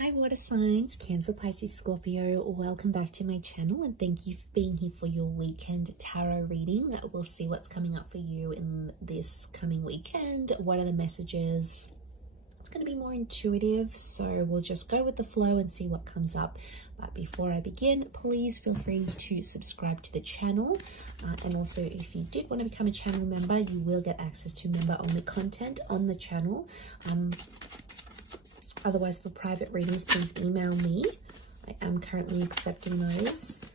Hi water signs, Cancer, Pisces, Scorpio. Welcome back to my channel and thank you for being here for your weekend tarot reading. We'll see what's coming up for you in this coming weekend. What are the messages? It's going to be more intuitive, so we'll just go with the flow and see what comes up. But before I begin, please feel free to subscribe to the channel. And also, if you did want to become a channel member, you will get access to member-only content on the channel. Otherwise, for private readings, please email me. I am currently accepting those.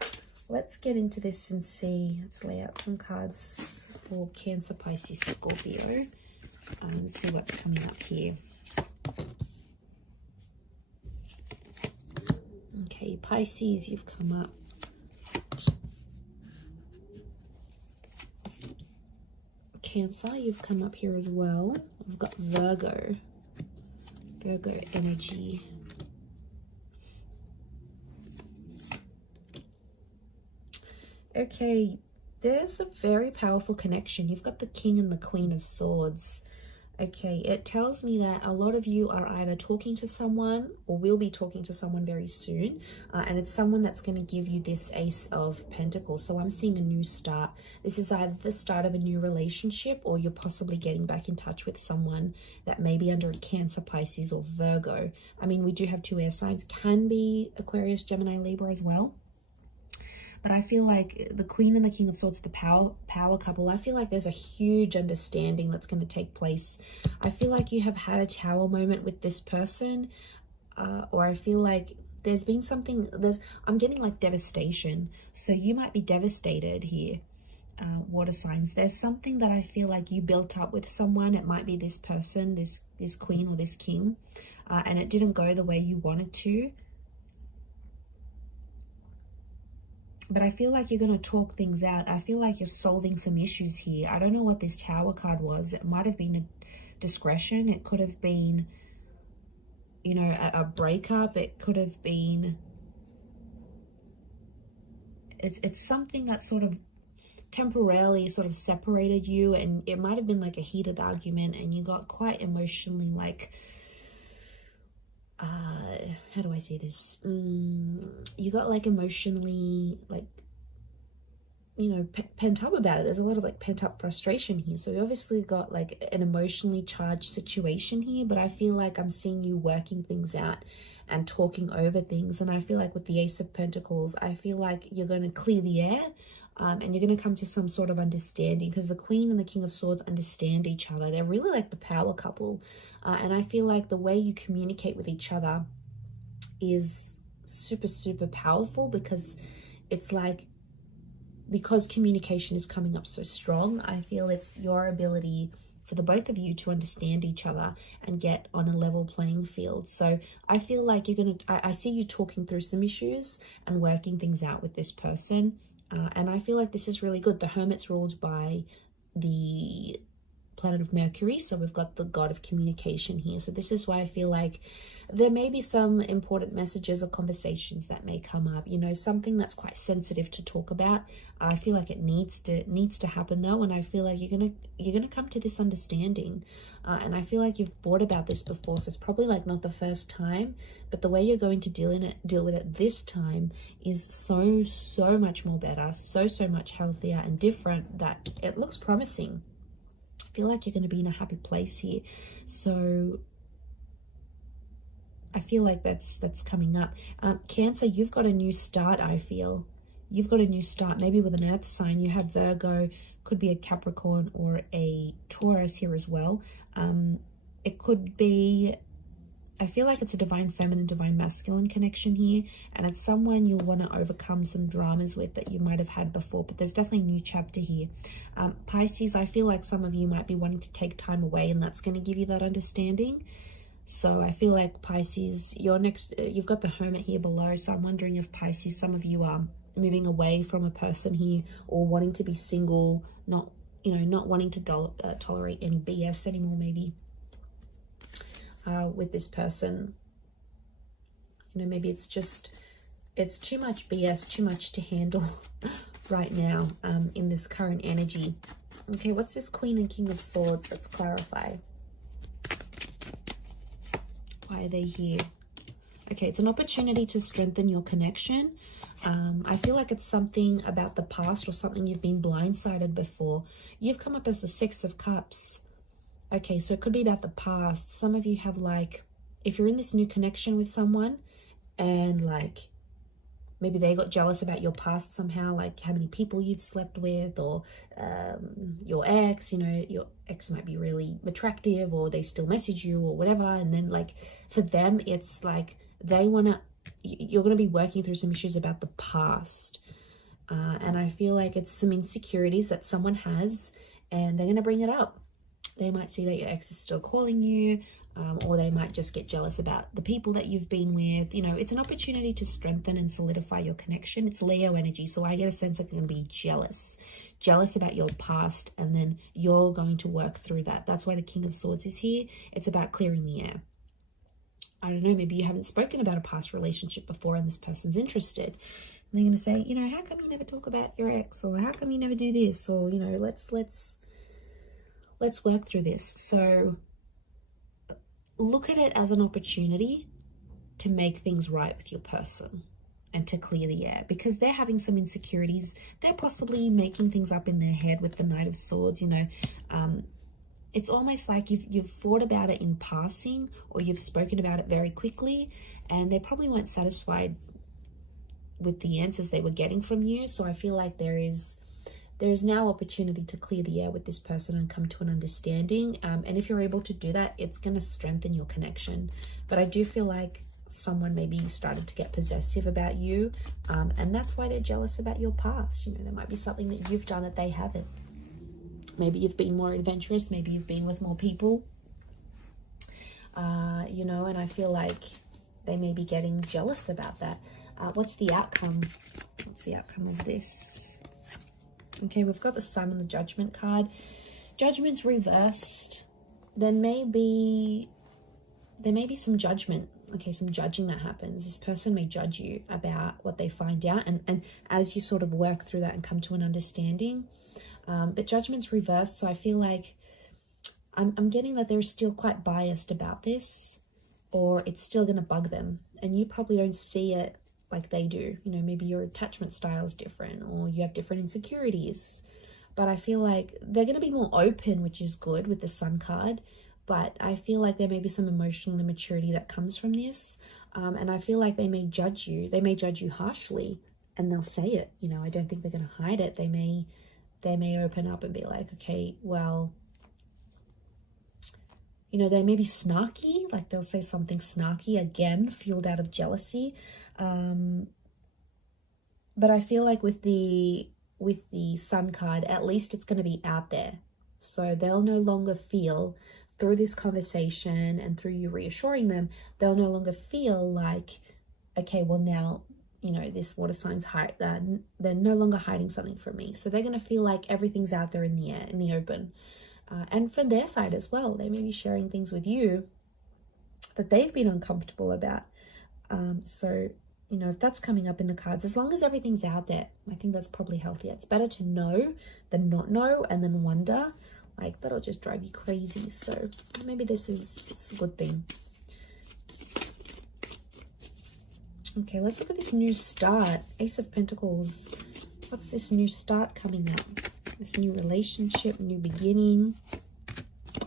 Let's get into this and see. Let's lay out some cards for Cancer, Pisces, Scorpio and see what's coming up here. Okay, Pisces, you've come up. Cancer, you've come up here as well. We've got Virgo energy. Okay, there's a very powerful connection. You've got the King and the Queen of Swords. Okay, it tells me that a lot of you are either talking to someone or will be talking to someone very soon. And it's someone that's going to give you this Ace of Pentacles. So I'm seeing a new start. This is either the start of a new relationship or you're possibly getting back in touch with someone that may be under a Cancer, Pisces or Virgo. I mean, we do have two air signs. Can be Aquarius, Gemini, Libra as well. But I feel like the Queen and the King of Swords, the power couple, I feel like there's a huge understanding that's going to take place. I feel like you have had a tower moment with this person, or I feel like there's been something, I'm getting like devastation. So you might be devastated here, water signs. There's something that I feel like you built up with someone. It might be this person, this Queen or this King, and it didn't go the way you wanted to. But I feel like you're going to talk things out. I feel like you're solving some issues here. I don't know what this Tower card was. It might have been a discretion. It could have been, you know, a breakup. It could have been... It's something that sort of temporarily sort of separated you. And it might have been like a heated argument and you got quite emotionally like... how do I say this? You got like emotionally like, you know, pent up about it. There's a lot of like pent up frustration here. So you obviously got like an emotionally charged situation here, but I feel like I'm seeing you working things out and talking over things. And I feel like with the Ace of Pentacles, I feel like you're going to clear the air. And you're going to come to some sort of understanding because the Queen and the King of Swords understand each other. They're really like the power couple. And I feel like the way you communicate with each other is super, super powerful because it's like, because communication is coming up so strong, I feel it's your ability for the both of you to understand each other and get on a level playing field. So I feel like you're going to, I see you talking through some issues and working things out with this person. And I feel like this is really good. The Hermit's ruled by the planet of Mercury. So we've got the god of communication here. So this is why I feel like there may be some important messages or conversations that may come up, you know, something that's quite sensitive to talk about. I feel like it needs to happen though. And I feel like you're going to come to this understanding. And I feel like you've thought about this before. So it's probably like not the first time, but the way you're going to deal with it this time is so much more better, so much healthier and different that it looks promising. I feel like you're going to be in a happy place here. So I feel like that's coming up. Cancer, you've got a new start. I feel you've got a new start, maybe with an earth sign. You have Virgo, could be a Capricorn or a Taurus here as well. It could be, I feel like it's a divine feminine, divine masculine connection here, and it's someone you'll want to overcome some dramas with that you might have had before, but there's definitely a new chapter here. Pisces, I feel like some of you might be wanting to take time away, and that's going to give you that understanding. So I feel like Pisces, you've got the Hermit here below, so I'm wondering if Pisces, some of you are moving away from a person here or wanting to be single, not wanting to tolerate any BS anymore, maybe. With this person, you know, maybe it's too much BS, too much to handle right now in this current energy. Okay, what's this Queen and King of Swords? Let's clarify. Why are they here? Okay, it's an opportunity to strengthen your connection. I feel like it's something about the past or something you've been blindsided before. You've come up as the Six of Cups. Okay, so it could be about the past. Some of you have like, if you're in this new connection with someone and like maybe they got jealous about your past somehow, like how many people you've slept with, or your ex, you know, your ex might be really attractive or they still message you or whatever. And then like for them, it's like they want to, you're going to be working through some issues about the past. And I feel like it's some insecurities that someone has and they're going to bring it up. They might see that your ex is still calling you, or they might just get jealous about the people that you've been with. You know, it's an opportunity to strengthen and solidify your connection. It's Leo energy, so I get a sense that they're going to be jealous about your past, and then you're going to work through that. That's why the King of Swords is here. It's about clearing the air. I don't know, maybe you haven't spoken about a past relationship before and this person's interested. And they're going to say, you know, how come you never talk about your ex? Or how come you never do this? Or, you know, let's work through this. So look at it as an opportunity to make things right with your person and to clear the air, because they're having some insecurities. They're possibly making things up in their head with the Knight of Swords. You know, it's almost like you've thought about it in passing, or you've spoken about it very quickly, and they probably weren't satisfied with the answers they were getting from you. So I feel like there is now opportunity to clear the air with this person and come to an understanding. And if you're able to do that, it's going to strengthen your connection. But I do feel like someone maybe started to get possessive about you, and that's why they're jealous about your past. You know, there might be something that you've done that they haven't. Maybe you've been more adventurous. Maybe you've been with more people. You know, and I feel like they may be getting jealous about that. What's the outcome? What's the outcome of this? Okay, we've got the Sun and the Judgment card. Judgment's reversed. There may be some judgment. Okay, some judging that happens. This person may judge you about what they find out, and as you sort of work through that and come to an understanding. But judgment's reversed, so I feel like I'm getting that they're still quite biased about this, or it's still going to bug them, and you probably don't see it like they do. You know, maybe your attachment style is different, or you have different insecurities. But I feel like they're going to be more open, which is good with the Sun card. But I feel like there may be some emotional immaturity that comes from this. And I feel like they may judge you. They may judge you harshly, and they'll say it. You know, I don't think they're going to hide it. They may open up and be like, okay, well, you know, they may be snarky. Like they'll say something snarky, again, fueled out of jealousy. But I feel like with the Sun card, at least it's going to be out there. So they'll no longer feel, through this conversation and through you reassuring them, they'll no longer feel like, okay, well now, you know, this water sign's they're no longer hiding something from me. So they're going to feel like everything's out there in the air, in the open. And from their side as well, they may be sharing things with you that they've been uncomfortable about. So, you know, if that's coming up in the cards, as long as everything's out there, I think that's probably healthier. It's better to know than not know and then wonder. Like, that'll just drive you crazy. So maybe it's a good thing. Okay, let's look at this new start. Ace of Pentacles. What's this new start coming up? This new relationship, new beginning.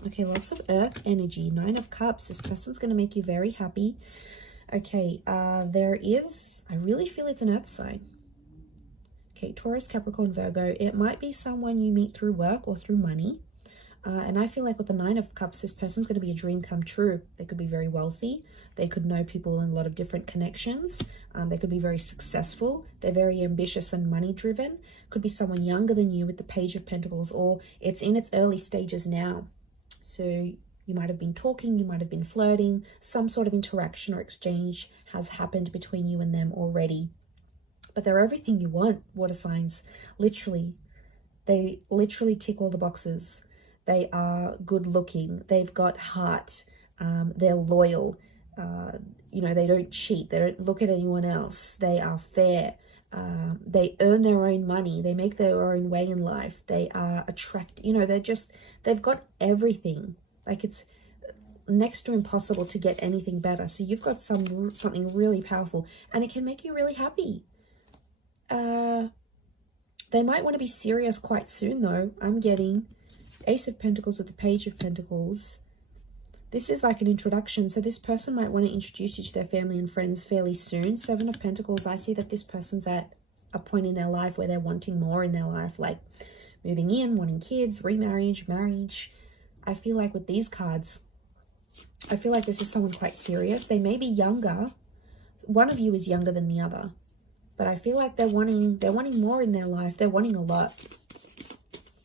Okay, lots of earth energy. 9 of Cups. This person's going to make you very happy. Okay, I really feel it's an earth sign. Okay, Taurus, Capricorn, Virgo. It might be someone you meet through work or through money. And I feel like with the 9 of Cups, this person's going to be a dream come true. They could be very wealthy. They could know people in a lot of different connections. They could be very successful. They're very ambitious and money driven. Could be someone younger than you with the Page of Pentacles, or it's in its early stages now. So you might have been talking, you might have been flirting. Some sort of interaction or exchange has happened between you and them already. But they're everything you want, water signs. Literally. They literally tick all the boxes. They are good looking. They've got heart. They're loyal. You know, they don't cheat. They don't look at anyone else. They are fair. They earn their own money. They make their own way in life. They are attractive. You know, they've got everything. Like next to impossible to get anything better. So you've got something really powerful, and it can make you really happy. They might want to be serious quite soon, though. I'm getting Ace of Pentacles with the Page of Pentacles. This is like an introduction. So this person might want to introduce you to their family and friends fairly soon. Seven of Pentacles, I see that this person's at a point in their life where they're wanting more in their life, like moving in, wanting kids, remarriage, marriage. I feel like with these cards, I feel like this is someone quite serious. They may be younger. One of you is younger than the other. But I feel like they're wanting more in their life. They're wanting a lot.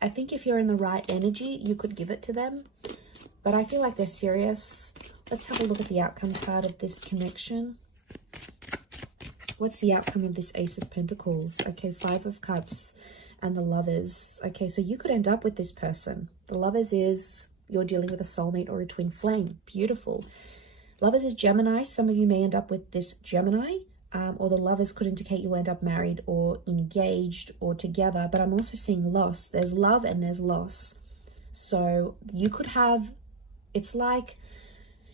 I think if you're in the right energy, you could give it to them. But I feel like they're serious. Let's have a look at the outcome card of this connection. What's the outcome of this Ace of Pentacles? Okay, Five of Cups and the Lovers. Okay, so you could end up with this person. The Lovers is you're dealing with a soulmate or a twin flame. Beautiful. Lovers is Gemini. Some of you may end up with this Gemini. Or the Lovers could indicate you'll end up married or engaged or together. But I'm also seeing loss. There's love and there's loss. So you could have, it's like,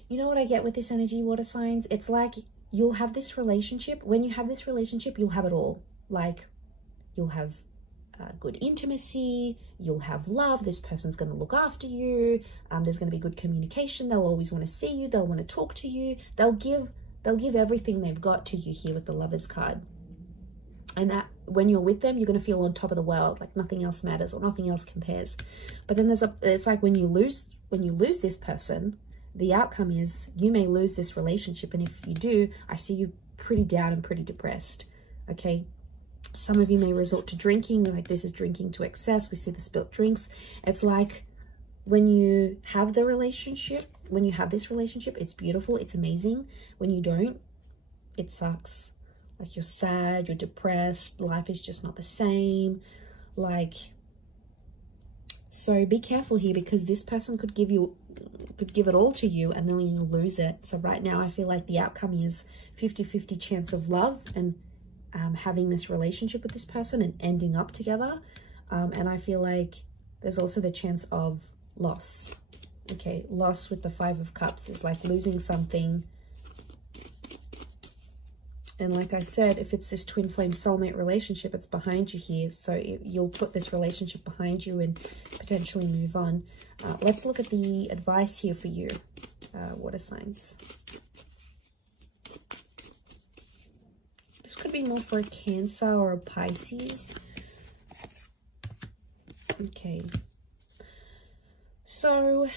you know what I get with this energy, water signs? It's like you'll have this relationship. When you have this relationship, you'll have it all. Like you'll have good intimacy. You'll have love. This person's going to look after you. There's going to be good communication. They'll always want to see you. They'll want to talk to you. They'll give everything they've got to you here with the Lovers card. And that when you're with them, you're going to feel on top of the world, like nothing else matters or nothing else compares. But then it's like when you lose this person, the outcome is you may lose this relationship. And if you do, I see you pretty down and pretty depressed. Okay. Some of you may resort to drinking, like this is drinking to excess. We see the spilt drinks. It's like when you have the relationship, when you have this relationship, it's beautiful, it's amazing. When you don't, it sucks. Like you're sad, you're depressed, life is just not the same. Like, so be careful here because this person could give it all to you and then you'll lose it. So right now I feel like the outcome is 50-50 chance of love and having this relationship with this person and ending up together. And I feel like there's also the chance of loss. Okay, loss with the Five of Cups is like losing something. And like I said, if it's this twin flame soulmate relationship, it's behind you here. So you'll put this relationship behind you and potentially move on. Let's look at the advice here for you, water signs. This could be more for a Cancer or a Pisces. Okay. So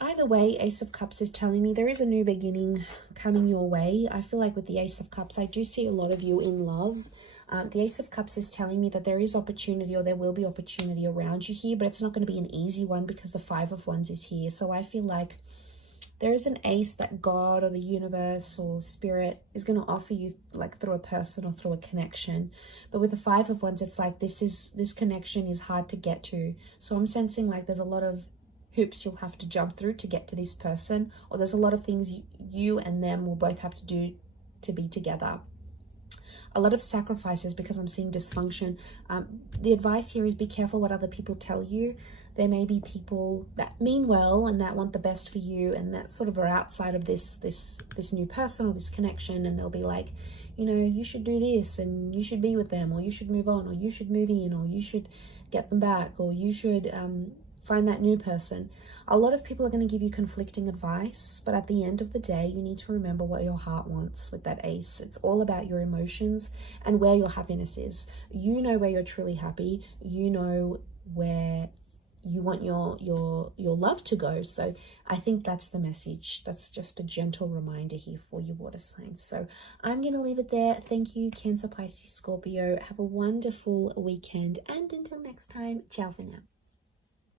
either way, Ace of Cups is telling me there is a new beginning coming your way. I feel like with the Ace of Cups, I do see a lot of you in love. The Ace of Cups is telling me that there is opportunity or there will be opportunity around you here, but it's not going to be an easy one because the Five of Wands is here. So I feel like there is an ace that God or the universe or spirit is going to offer you like through a person or through a connection. But with the Five of Wands, it's like this connection is hard to get to. So I'm sensing like there's a lot of hoops you'll have to jump through to get to this person, or there's a lot of things you and them will both have to do to be together. A lot of sacrifices because I'm seeing dysfunction. The advice here is be careful what other people tell you. There may be people that mean well and that want the best for you and that sort of are outside of this new person or this connection, and they'll be like, you know, you should do this and you should be with them, or you should move on, or you should move in, or you should get them back, or you should find that new person. A lot of people are going to give you conflicting advice, but at the end of the day, you need to remember what your heart wants with that ace. It's all about your emotions and where your happiness is. You know where you're truly happy. You know where you want your love to go. So I think that's the message. That's just a gentle reminder here for you, water signs. So I'm going to leave it there. Thank you, Cancer, Pisces, Scorpio. Have a wonderful weekend. And until next time, ciao for now.